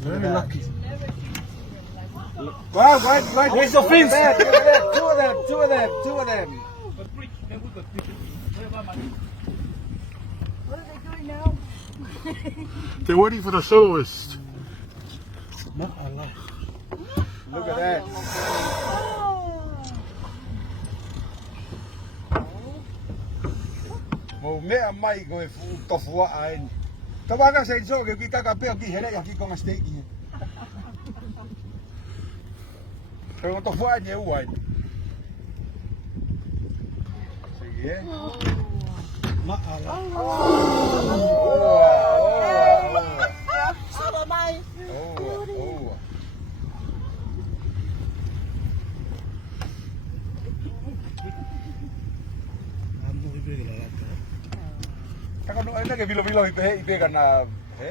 Very lucky. Right. Where's your fins? Two of them. What are they doing now? They're waiting for the soloist. Look at that. Mo mea mai ko e Tofua'a ai. Tawaga sa inso ke kita ka pe ki hele ya ki ko steak ni. Pero Tofua'a ni uai. Sige. Sama mai. Taka no ana ke bilo ipe kana he.